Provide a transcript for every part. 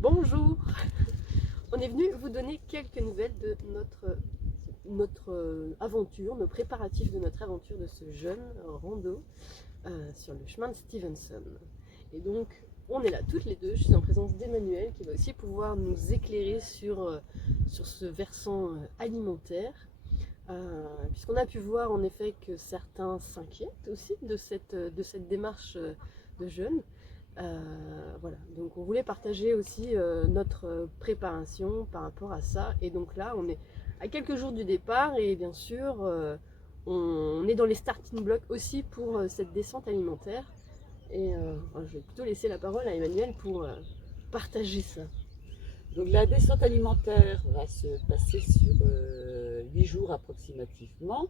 Bonjour, on est venu vous donner quelques nouvelles de notre aventure, nos préparatifs de notre aventure de ce jeune rando sur le chemin de Stevenson. Et donc on est là toutes les deux, je suis en présence d'Emmanuel qui va aussi pouvoir nous éclairer sur ce versant alimentaire. Puisqu'on a pu voir en effet que certains s'inquiètent aussi de cette démarche de jeunes. Voilà, donc on voulait partager aussi notre préparation par rapport à ça. Et donc là, on est à quelques jours du départ et bien sûr, on est dans les starting blocks aussi pour cette descente alimentaire. Et je vais plutôt laisser la parole à Emmanuel pour partager ça. Donc la descente alimentaire va se passer sur 8 jours approximativement.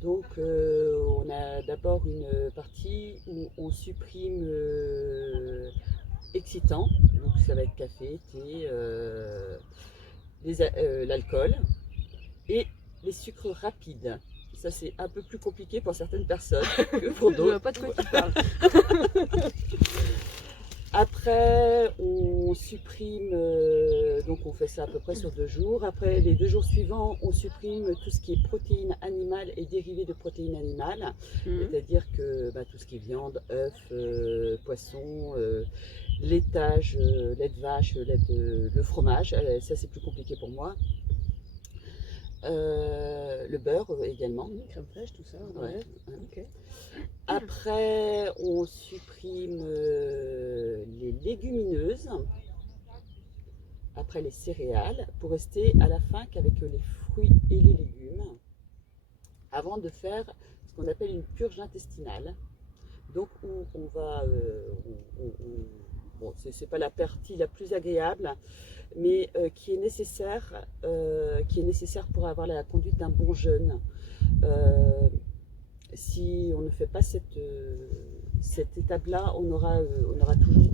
Donc on a d'abord une partie où on supprime excitants, donc ça va être café, thé, l'alcool et les sucres rapides. Ça c'est un peu plus compliqué pour certaines personnes que pour Je ne vois d'autres. pas de quoi tu parles. Après, on supprime, donc on fait ça à peu près sur 2 jours. Après, les 2 jours suivants, on supprime tout ce qui est protéines animales et dérivés de protéines animales. C'est-à-dire que tout ce qui est viande, œufs, poisson, laitage, lait de vache, le fromage, ça c'est plus compliqué pour moi. Le beurre également. Crème fraîche, tout ça. Ouais. Ok. Après, on supprime les légumineuses, après les céréales, pour rester à la fin qu'avec les fruits et les légumes, avant de faire ce qu'on appelle une purge intestinale. Donc, où on va, bon, c'est pas la partie la plus agréable, mais qui est nécessaire pour avoir la conduite d'un bon jeûne. Si on ne fait pas cette étape-là, on aura toujours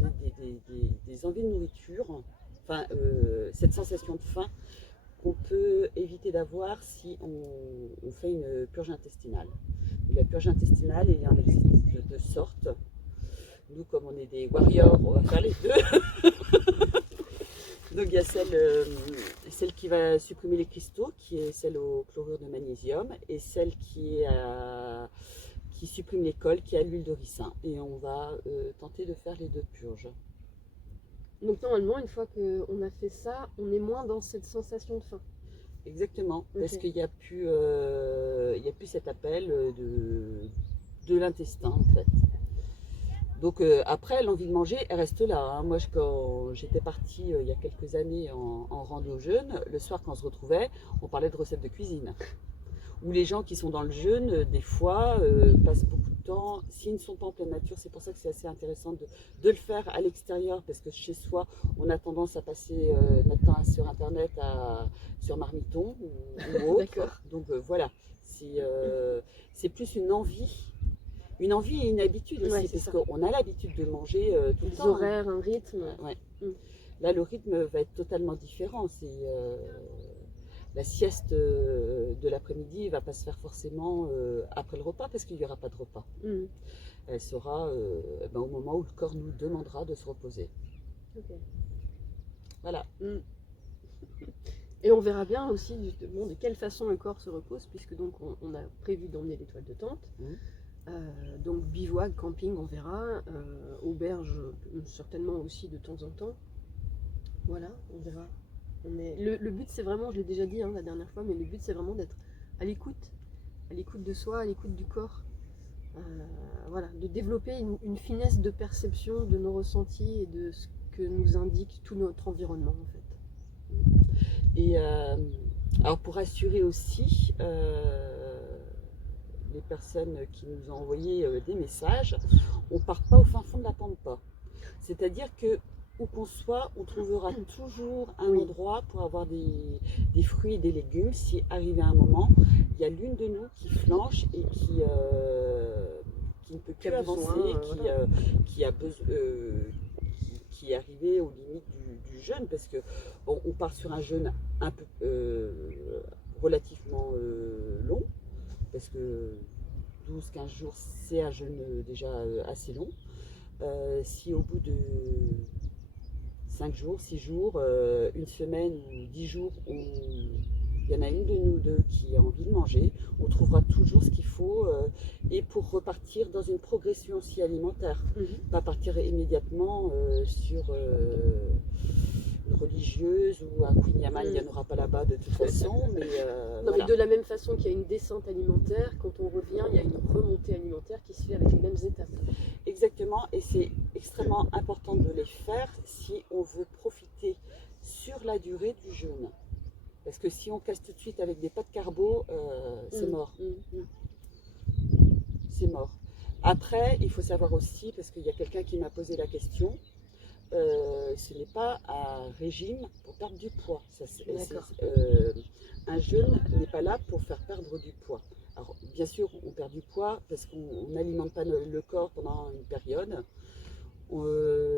des envies de nourriture, enfin, cette sensation de faim qu'on peut éviter d'avoir si on fait une purge intestinale. La purge intestinale, il en existe de 2 sortes. Nous, comme on est des warriors, on va faire les deux. Donc il y a celle qui va supprimer les cristaux, qui est celle au chlorure de magnésium, et celle qui supprime les cols, qui est à l'huile de ricin. Et on va tenter de faire les 2 purges. Donc normalement, une fois qu'on a fait ça, on est moins dans cette sensation de faim. Exactement, Okay. parce qu'il n'y a plus cet appel de l'intestin en fait. Donc après, l'envie de manger, elle reste là. Hein. Moi, quand j'étais partie il y a quelques années en rando jeûne, le soir quand on se retrouvait, on parlait de recettes de cuisine. Ou les gens qui sont dans le jeûne, des fois, passent beaucoup de temps, s'ils ne sont pas en pleine nature, c'est pour ça que c'est assez intéressant de le faire à l'extérieur, parce que chez soi, on a tendance à passer notre temps sur Internet, sur Marmiton ou autre. Donc voilà, c'est plus une envie et une habitude aussi, parce qu'on a l'habitude de manger tout le temps. Des horaires, un rythme. Ouais. Là, le rythme va être totalement différent. La sieste de l'après-midi ne va pas se faire forcément après le repas, parce qu'il n'y aura pas de repas. Elle sera au moment où le corps nous demandera de se reposer. Okay. Voilà. Et on verra bien aussi justement de quelle façon le corps se repose, puisque donc on a prévu d'emmener des toiles de tente. Donc bivouac, camping, on verra, auberge certainement aussi de temps en temps. Voilà, on verra. Le but c'est vraiment, je l'ai déjà dit la dernière fois, mais le but c'est vraiment d'être à l'écoute de soi, à l'écoute du corps. Voilà, de développer une finesse de perception de nos ressentis et de ce que nous indique tout notre environnement en fait. Et alors pour assurer aussi les personnes qui nous ont envoyé des messages, on ne part pas au fin fond de la pampa. C'est-à-dire que où qu'on soit, on trouvera toujours un endroit pour avoir des fruits et des légumes. Si arrivé à un moment, il y a l'une de nous qui flanche et qui ne peut plus avancer, qui est arrivé aux limites du jeûne, parce que bon, on part sur un jeûne un peu relativement long, parce que 12-15 jours, c'est un jeûne déjà assez long. Si au bout de 5 jours, 6 jours, une semaine ou 10 jours, il y en a une de nous deux qui a envie de manger, on trouvera toujours ce qu'il faut et pour repartir dans une progression aussi alimentaire. Pas partir immédiatement sur une religieuse ou un Queen Yaman, il n'y en aura pas là-bas de toute façon. Mais, non, voilà. Mais de la même façon qu'il y a une descente alimentaire, quand on revient, il y a une remontée alimentaire qui se fait avec les mêmes étapes. Exactement, et c'est extrêmement important de les faire si on veut profiter sur la durée du jeûne. Parce que si on casse tout de suite avec des pâtes carbo, c'est mort. C'est mort. Après, il faut savoir aussi, parce qu'il y a quelqu'un qui m'a posé la question, ce n'est pas un régime pour perdre du poids. Un jeûne n'est pas là pour faire perdre du poids. Alors, bien sûr, on perd du poids parce qu'on n'alimente pas le corps pendant une période.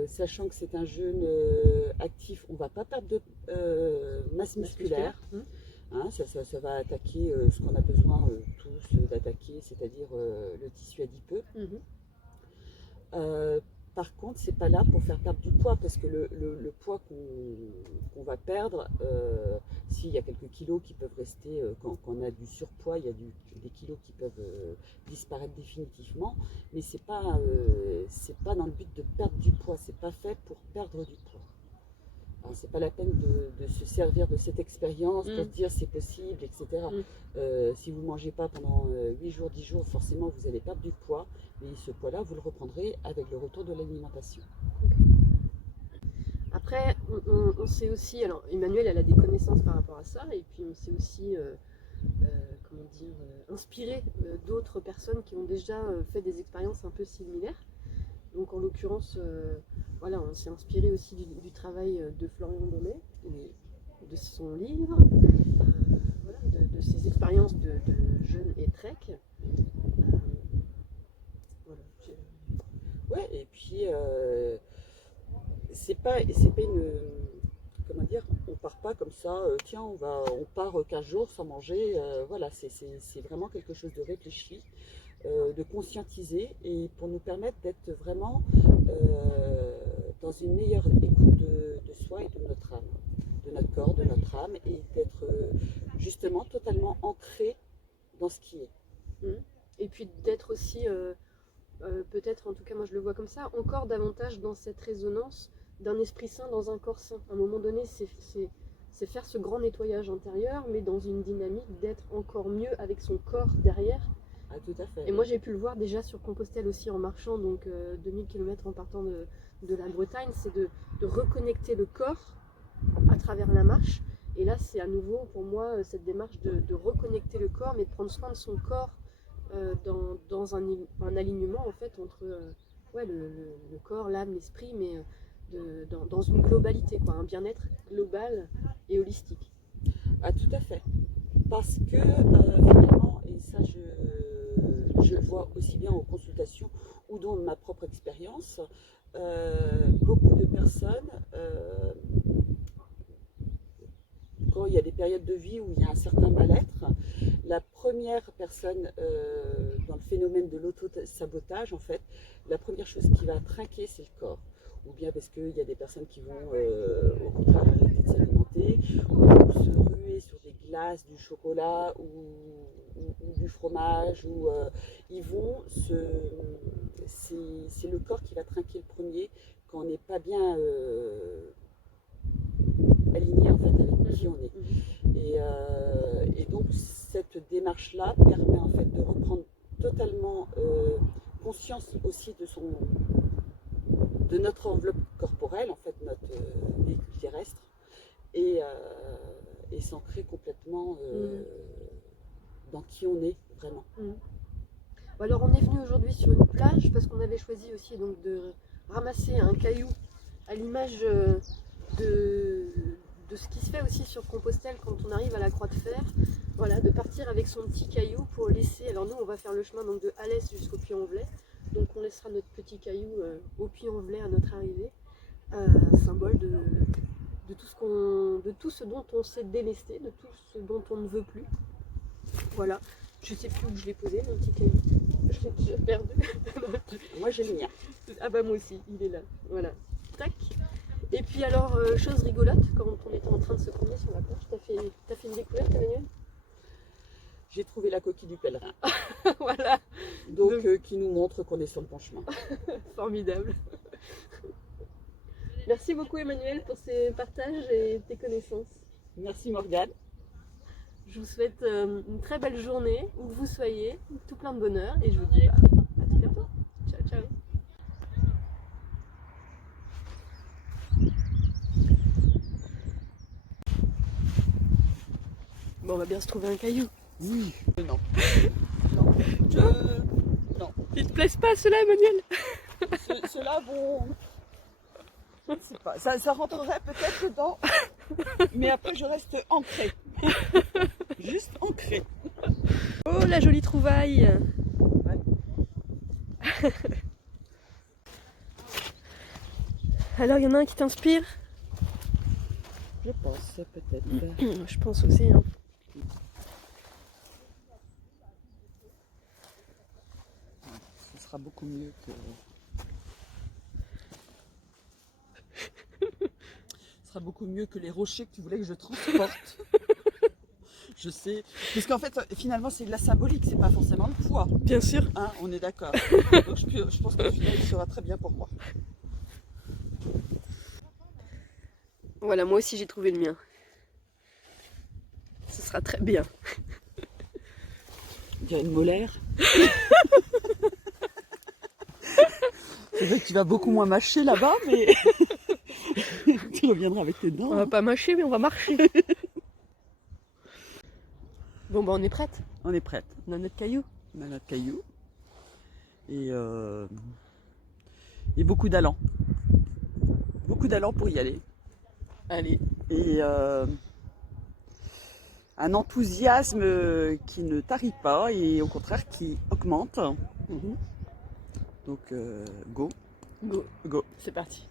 Sachant que c'est un jeûne actif, on ne va pas perdre de masse musculaire. Hein, ça va attaquer ce qu'on a besoin tous d'attaquer, c'est-à-dire le tissu adipeux. Par contre, c'est pas là pour faire perdre du poids, parce que le poids qu'on va perdre, s'il y a quelques kilos qui peuvent rester, quand on a du surpoids, il y a des kilos qui peuvent disparaître définitivement, mais c'est pas dans le but de perdre du poids, c'est pas fait pour perdre du poids. C'est pas la peine de se servir de cette expérience pour dire c'est possible, etc. Si vous ne mangez pas pendant 8 jours, 10 jours, forcément vous allez perdre du poids, et ce poids-là, vous le reprendrez avec le retour de l'alimentation. Après, on sait aussi, alors Emmanuelle, elle a des connaissances par rapport à ça, et puis on s'est aussi inspiré d'autres personnes qui ont déjà fait des expériences un peu similaires. Donc en l'occurrence, voilà, on s'est inspiré aussi du travail de Florian Daumet, de son livre, voilà, de ses expériences de jeûne et trek. Voilà. Ouais, et puis c'est pas une, comment dire, on part pas comme ça, tiens, on part 15 jours sans manger, voilà, c'est vraiment quelque chose de réfléchi, de conscientiser, et pour nous permettre d'être vraiment dans une meilleure écoute de soi et de notre âme, de notre corps, de notre âme, et d'être justement totalement ancré dans ce qui est. Et puis d'être aussi, peut-être, en tout cas moi je le vois comme ça, encore davantage dans cette résonance d'un esprit sain dans un corps sain. À un moment donné, c'est faire ce grand nettoyage intérieur, mais dans une dynamique d'être encore mieux avec son corps derrière. Ah, tout à fait. Et moi j'ai pu le voir déjà sur Compostelle aussi en marchant, donc 2000 km en partant de la Bretagne, c'est de reconnecter le corps à travers la marche. Et là c'est à nouveau pour moi cette démarche de reconnecter le corps, mais de prendre soin de son corps dans un alignement en fait entre le corps, l'âme, l'esprit, mais dans une globalité, quoi, un bien-être global et holistique. Ah, tout à fait. Parce que finalement, et ça je le vois aussi bien en consultation ou dans ma propre expérience, beaucoup de personnes, quand il y a des périodes de vie où il y a un certain mal-être, la première personne dans le phénomène de l'auto-sabotage, en fait, la première chose qui va trinquer, c'est le corps. Ou bien parce qu'il y a des personnes qui vont au contraire arrêter de s'alimenter, ou se ruer sur des glaces, du chocolat ou du fromage, ou ils vont c'est le corps qui va trinquer le premier quand on n'est pas bien aligné en fait avec qui on est. Et donc cette démarche-là permet en fait de reprendre totalement conscience aussi de notre enveloppe corporelle, en fait notre véhicule terrestre, et s'ancrer complètement dans qui on est vraiment. Alors on est venu aujourd'hui sur une plage parce qu'on avait choisi aussi donc de ramasser un caillou à l'image de ce qui se fait aussi sur Compostelle quand on arrive à la Croix de Fer, voilà, de partir avec son petit caillou pour laisser. Alors nous on va faire le chemin donc de Alès jusqu'au Puy-en-Velay, donc on laissera notre petit caillou au Puy-en-Velay à notre arrivée, symbole de tout ce dont on s'est délesté, de tout ce dont on ne veut plus. Voilà, je sais plus où je l'ai posé mon petit caillou. J'ai perdu. Moi j'ai le mien. Ah bah moi aussi, il est là. Voilà. Tac. Et puis alors, chose rigolote, quand on était en train de se promener sur la plage, t'as fait une découverte, Emmanuel? J'ai trouvé la coquille du pèlerin. Voilà. Donc qui nous montre qu'on est sur le bon chemin. Formidable. Merci beaucoup Emmanuel pour ces partages et tes connaissances. Merci Morgane. Je vous souhaite une très belle journée, où que vous soyez, tout plein de bonheur et je vous dis à tout bientôt. Ciao ciao. Bon, on va bien se trouver un caillou. Oui. Non. Non. Ils te plaisent pas ceux-là, Emmanuel? Ceux-là, bon. Je ne sais pas. Ça rentrerait peut-être dedans. Mais après, je reste ancrée. Juste ancrée. Oh, la jolie trouvaille! Ouais. Alors, il y en a un qui t'inspire? Je pense, peut-être. Je pense aussi. Hein. Ce sera beaucoup mieux que... Ce sera beaucoup mieux que les rochers que tu voulais que je transporte. Je sais. Parce qu'en fait, finalement, c'est de la symbolique, c'est pas forcément le poids. Bien sûr. Hein, on est d'accord. Donc je pense que le final sera très bien pour moi. Voilà, moi aussi j'ai trouvé le mien. Ce sera très bien. Il y a une molaire. C'est vrai que tu vas beaucoup moins mâcher là-bas, mais tu reviendras avec tes dents. On va pas mâcher, mais on va marcher. Bon, bah on est prête. On est prête. On a notre caillou. On a notre caillou. Et beaucoup d'allant. Beaucoup d'allant pour y aller. Allez. Et un enthousiasme qui ne tarit pas et au contraire qui augmente. Donc go. Go. Go. C'est parti.